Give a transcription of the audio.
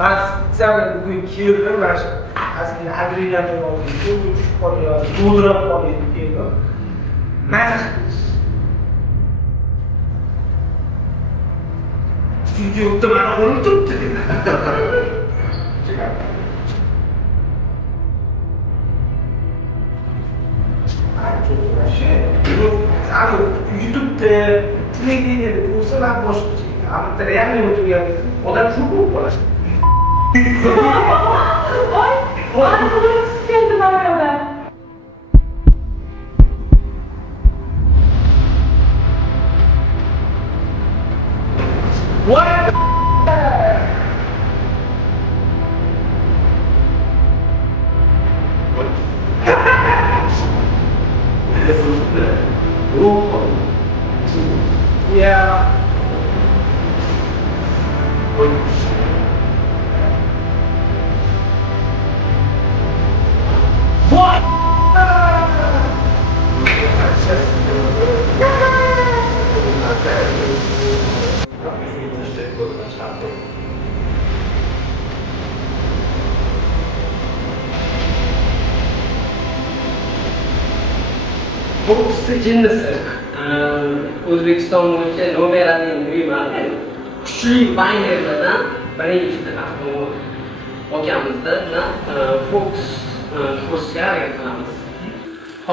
Ben sen bugün kirdim ben aslında adrenalin oldu. Uçup oluyor, durdurup oluyor diyor. Ben YouTube'da bana unuttum dedi. Aku YouTube neydi kursa ben boş ama tereyağını YouTube o da çok kolay. Ay, ay bunu sıkıldım arada. What? Yeah. What? Fokusda jinnisi O'zbekiston bo'yicha Nomeraning uyma kuchli baynerlardan birinchisi Akamizni Fokus kursga harakat qilamiz.